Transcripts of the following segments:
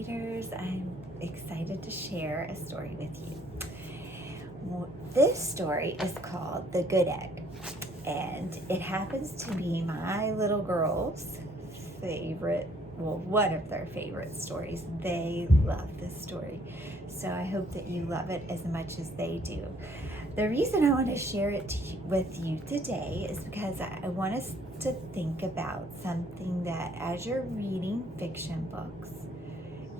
readers. I'm excited to share a story with you. This story is called The Good Egg, and it happens to be my little girl's favorite, one of their favorite stories. They love this story, so I hope that you love it as much as they do. The reason I want to share it with you today is because I want us to think about something that as you're reading fiction books,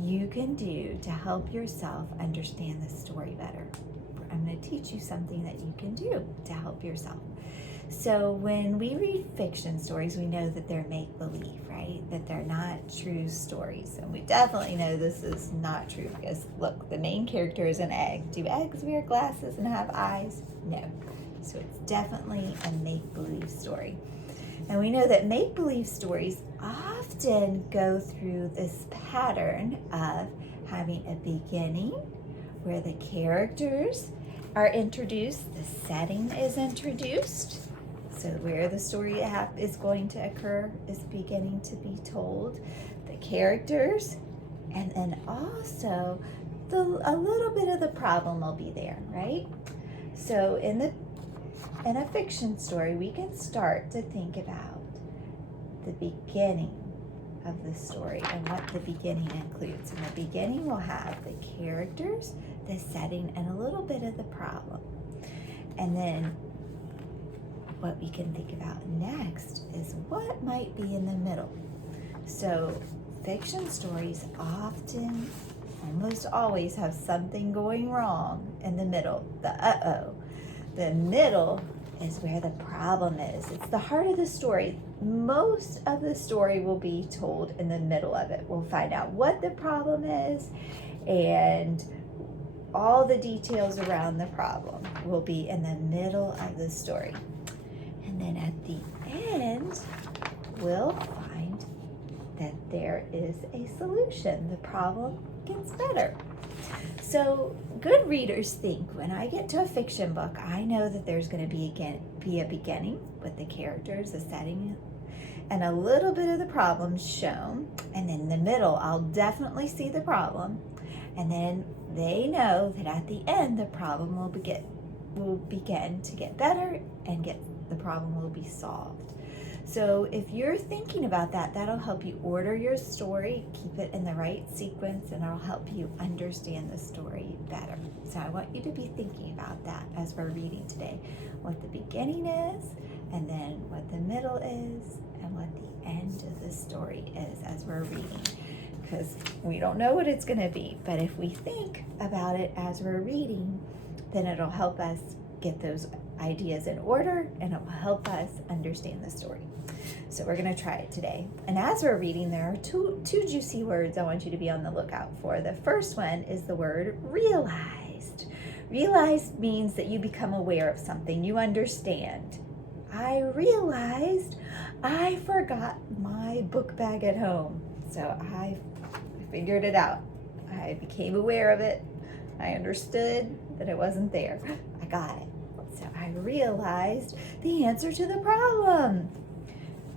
you can do to help yourself understand the story better. I'm going to teach you something that you can do to help yourself. So when we read fiction stories, we know that they're make-believe, right? That they're not true stories. And we definitely know this is not true because look, the main character is an egg. Do eggs wear glasses and have eyes? No. So it's definitely a make-believe story. And we know that make-believe stories often go through this pattern of having a beginning where the characters are introduced, the setting is introduced. So where the story is going to occur is beginning to be told, the characters, and then also a little bit of the problem will be there, right? So in a fiction story, we can start to think about the beginning of the story and what the beginning includes. And the beginning will have the characters, the setting, and a little bit of the problem. And then what we can think about next is what might be in the middle. So fiction stories often, almost always, have something going wrong in the middle, the uh-oh. The middle is where the problem is. It's the heart of the story. Most of the story will be told in the middle of it. We'll find out what the problem is, and all the details around the problem will be in the middle of the story. And then at the end, we'll find that there is a solution. The problem gets better. So good readers think, when I get to a fiction book, I know that there's going to be a beginning with the characters, the setting, and a little bit of the problem shown. And in the middle, I'll definitely see the problem. And then they know that at the end, the problem will begin to get better, and the problem will be solved. So if you're thinking about that, that'll help you order your story, keep it in the right sequence, and it'll help you understand the story better. So I want you to be thinking about that as we're reading today, what the beginning is, and then what the middle is, and what the end of the story is as we're reading. Because we don't know what it's going to be, but if we think about it as we're reading, then it'll help us get those ideas in order, and it will help us understand the story. So we're going to try it today. And as we're reading, there are two juicy words I want you to be on the lookout for. The first one is the word realized. Realized means that you become aware of something, you understand. I realized I forgot my book bag at home. So I figured it out. I became aware of it. I understood that it wasn't there. I got it. So I realized the answer to the problem.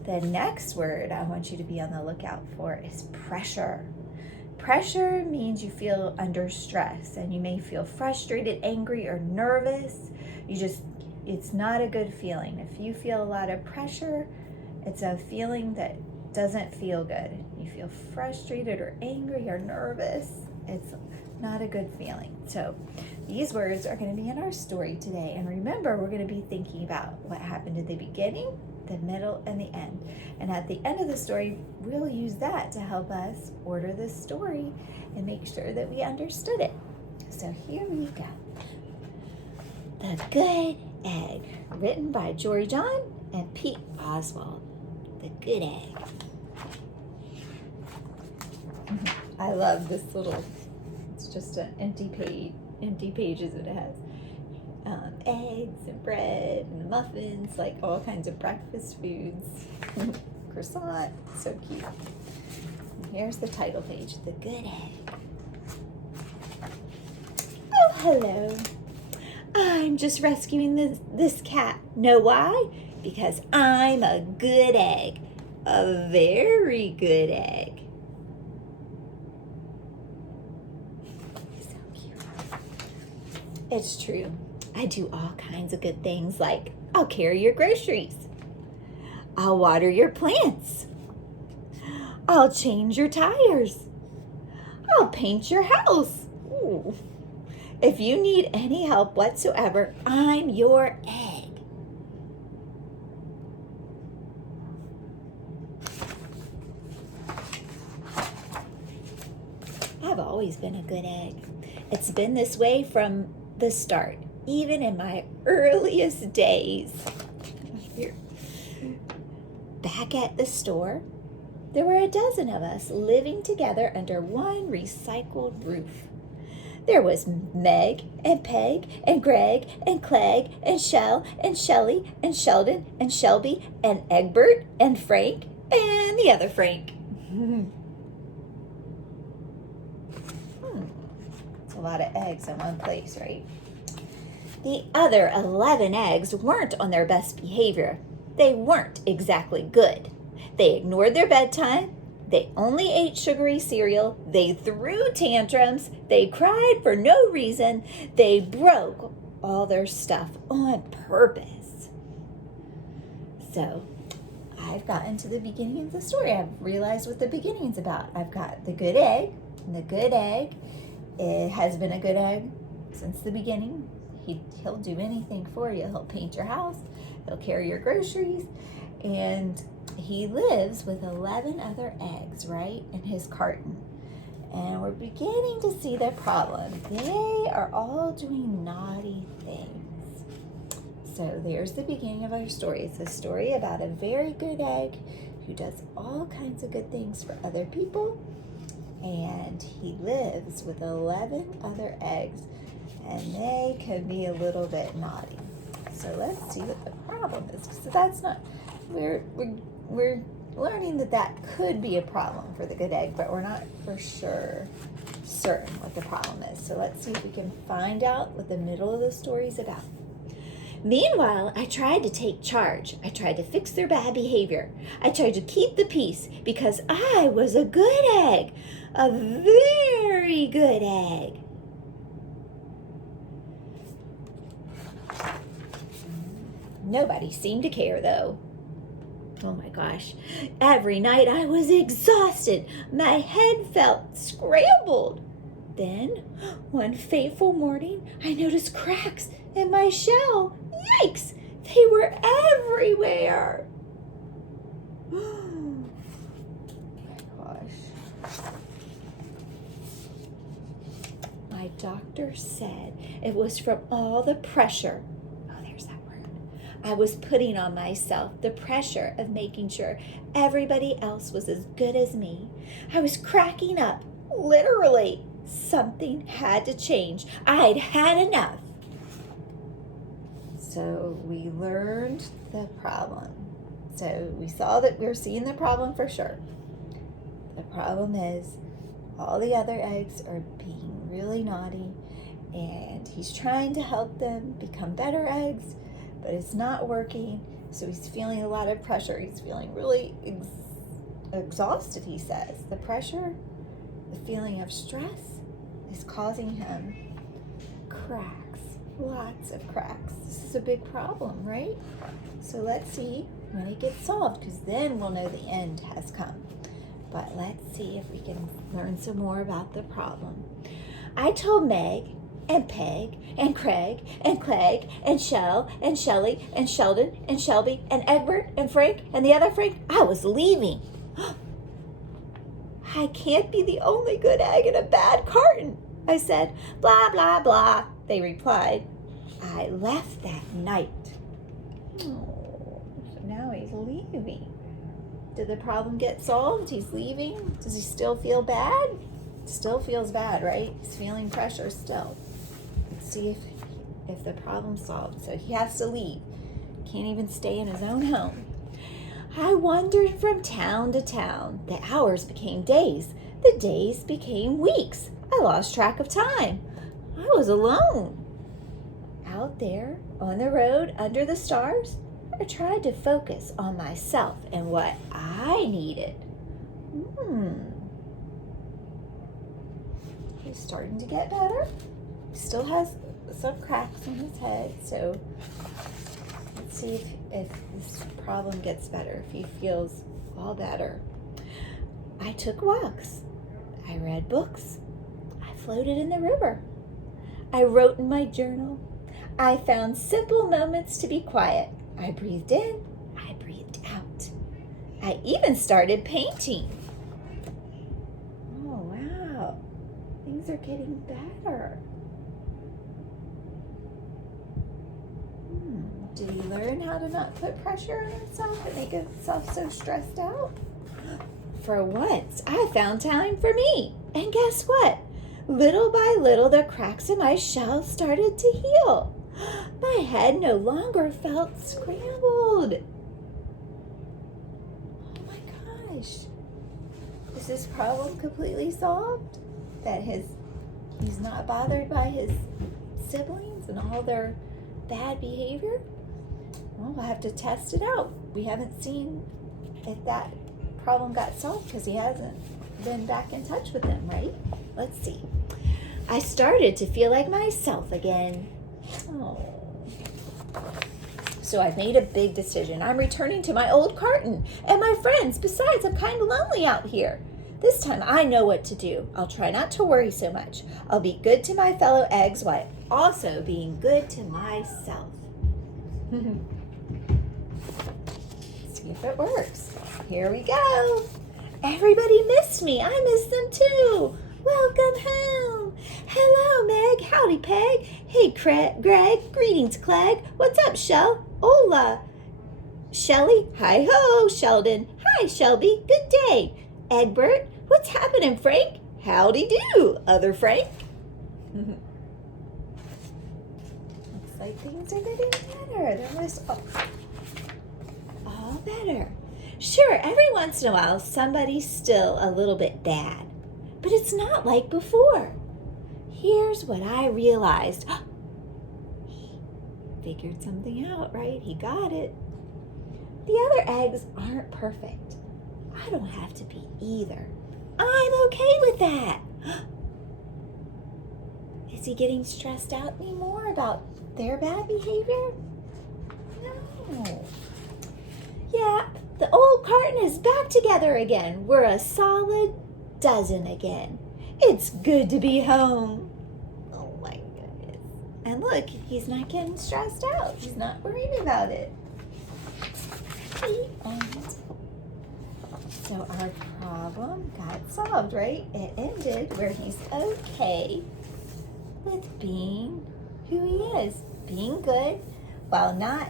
The next word I want you to be on the lookout for is pressure. Pressure means you feel under stress, and you may feel frustrated, angry, or nervous. It's not a good feeling. If you feel a lot of pressure, it's a feeling that doesn't feel good. You feel frustrated or angry or nervous. It's not a good feeling. So these words are going to be in our story today. And remember, we're going to be thinking about what happened at the beginning, the middle, and the end. And at the end of the story, we'll use that to help us order the story and make sure that we understood it. So here we go. The Good Egg, written by Jory and Pete Oswald. The Good Egg. I love this little, it's just an empty pages that it has. Eggs and bread and muffins, like all kinds of breakfast foods. Croissant, so cute. And here's the title page, The Good Egg. Oh, hello. I'm just rescuing this cat. Know why? Because I'm a good egg. A very good egg. It's true. I do all kinds of good things, like I'll carry your groceries. I'll water your plants. I'll change your tires. I'll paint your house. Ooh. If you need any help whatsoever, I'm your egg. I've always been a good egg. It's been this way from the start, even in my earliest days. Here. Back at the store, there were a dozen of us living together under one recycled roof. There was Meg and Peg and Greg and Clegg and Shell and Shelley and Sheldon and Shelby and Egbert and Frank and the other Frank. It's a lot of eggs in one place, right? The other 11 eggs weren't on their best behavior. They weren't exactly good. They ignored their bedtime. They only ate sugary cereal. They threw tantrums. They cried for no reason. They broke all their stuff on purpose. So I've gotten to the beginning of the story. I've realized what the beginning's about. I've got the good egg. And the good egg, it has been a good egg since the beginning. He'll do anything for you. He'll paint your house. He'll carry your groceries. And he lives with 11 other eggs, right, in his carton. And we're beginning to see the problem. They are all doing naughty things. So there's the beginning of our story. It's a story about a very good egg who does all kinds of good things for other people. And he lives with 11 other eggs, and they can be a little bit naughty. So let's see what the problem is. So that's not, we're learning that could be a problem for the good egg, but we're not for sure certain what the problem is. So let's see if we can find out what the middle of the story is about. Meanwhile, I tried to take charge. I tried to fix their bad behavior. I tried to keep the peace because I was a good egg, a very good egg. Nobody seemed to care, though. Oh my gosh. Every night I was exhausted. My head felt scrambled. Then, one fateful morning, I noticed cracks in my shell. Yikes! They were everywhere. Oh my gosh. My doctor said it was from all the pressure. I was putting on myself, the pressure of making sure everybody else was as good as me. I was cracking up, literally. Something had to change. I'd had enough. So we learned the problem. So we saw that we're seeing the problem for sure. The problem is all the other eggs are being really naughty, and he's trying to help them become better eggs, but it's not working. So he's feeling a lot of pressure. He's feeling really exhausted, he says. The pressure, the feeling of stress is causing him cracks, lots of cracks. This is a big problem, right? So let's see when it gets solved, because then we'll know the end has come. But let's see if we can learn some more about the problem. I told Meg and Peg and Craig and Clegg and Shell and Shelley and Sheldon and Shelby and Egbert and Frank and the other Frank I was leaving. I can't be the only good egg in a bad carton, I said. Blah, blah, blah, they replied. I left that night. Oh, so now he's leaving. Did the problem get solved? He's leaving. Does he still feel bad? Still feels bad, right? He's feeling pressure still. Let's see if the problem's solved. So he has to leave. Can't even stay in his own home. I wandered from town to town. The hours became days. The days became weeks. I lost track of time. I was alone. Out there on the road under the stars, I tried to focus on myself and what I needed. He's starting to get better. still has some cracks on his head, so let's see if this problem gets better, if he feels all better. I took walks. I read books. I floated in the river. I wrote in my journal. I found simple moments to be quiet. I breathed in. I breathed out. I even started painting. Oh, wow. Things are getting better. Did he learn how to not put pressure on himself and make himself so stressed out? For once, I found time for me. And guess what? Little by little, the cracks in my shell started to heal. My head no longer felt scrambled. Oh my gosh. Is this problem completely solved? That he's not bothered by his siblings and all their bad behavior? Well, we'll have to test it out. We haven't seen if that problem got solved because he hasn't been back in touch with them, right? Let's see. I started to feel like myself again. Oh. So I've made a big decision. I'm returning to my old carton and my friends. Besides, I'm kind of lonely out here. This time I know what to do. I'll try not to worry so much. I'll be good to my fellow eggs while also being good to myself. See if it works. Here we go. Everybody missed me. I missed them too. Welcome home. Hello, Meg. Howdy, Peg. Hey, Greg. Greetings, Clegg. What's up, Shell? Hola. Shelly. Hi-ho, Sheldon. Hi, Shelby. Good day. Egbert. What's happening, Frank? Howdy do, other Frank. Looks like things are getting better. They're almost all better. Sure, every once in a while, somebody's still a little bit bad. But it's not like before. Here's what I realized. He figured something out, right? He got it. The other eggs aren't perfect. I don't have to be either. I'm okay with that. Is he getting stressed out anymore about their bad behavior? No. Yeah, the old carton is back together again. We're a solid dozen again. It's good to be home. Oh my goodness. And look, he's not getting stressed out. He's not worried about it. So our problem got solved, right? It ended where he's okay with being who he is, being good while not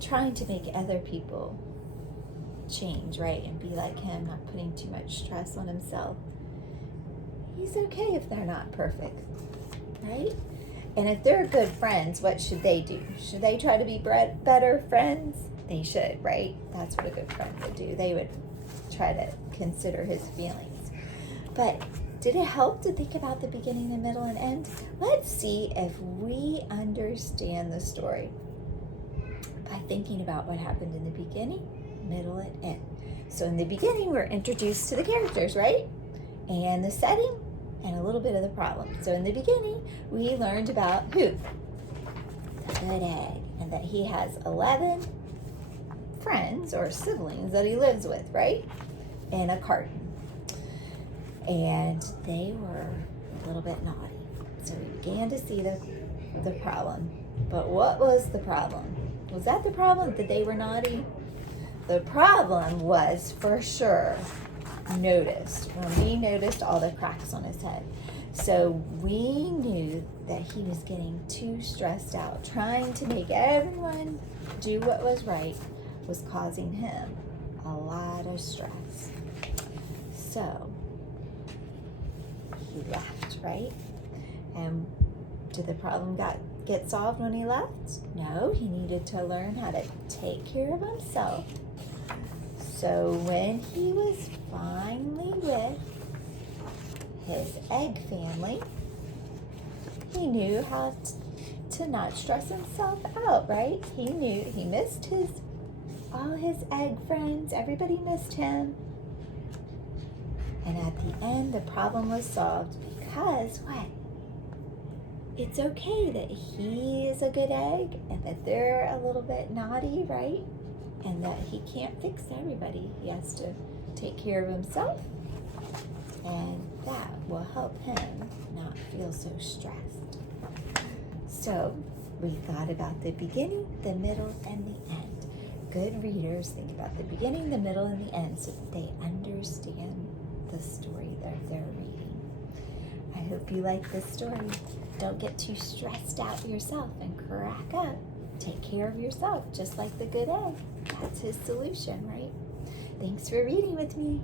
trying to make other people change, right? And be like him, not putting too much stress on himself. He's okay if they're not perfect, right? And if they're good friends, what should they do? Should they try to be better friends? They should, right? That's what a good friend would do. They would try to consider his feelings. But did it help to think about the beginning, the middle, and end? Let's see if we understand the story by thinking about what happened in the beginning, middle, and end. So in the beginning, we're introduced to the characters, right? And the setting, and a little bit of the problem. So in the beginning, we learned about who? The good egg, and that he has 11 friends or siblings that he lives with, right? In a carton. And they were a little bit naughty. So we began to see the problem. But what was the problem? Was that the problem, that they were naughty? The problem was, for sure, noticed. When we noticed all the cracks on his head. So we knew that he was getting too stressed out. Trying to make everyone do what was right was causing him a lot of stress. So he left, right? And did the problem get solved when he left? No, he needed to learn how to take care of himself. So when he was finally with his egg family, he knew how to not stress himself out, right? He knew he missed all his egg friends. Everybody missed him. And at the end, the problem was solved because what? it's okay that he is a good egg and that they're a little bit naughty, right? And that he can't fix everybody. He has to take care of himself, and that will help him not feel so stressed. So we thought about the beginning, the middle, and the end. Good readers think about the beginning, the middle, and the end so that they understand the story that they're reading. I hope you like this story. Don't get too stressed out yourself and crack up. Take care of yourself, just like the good egg. That's his solution, right? Thanks for reading with me.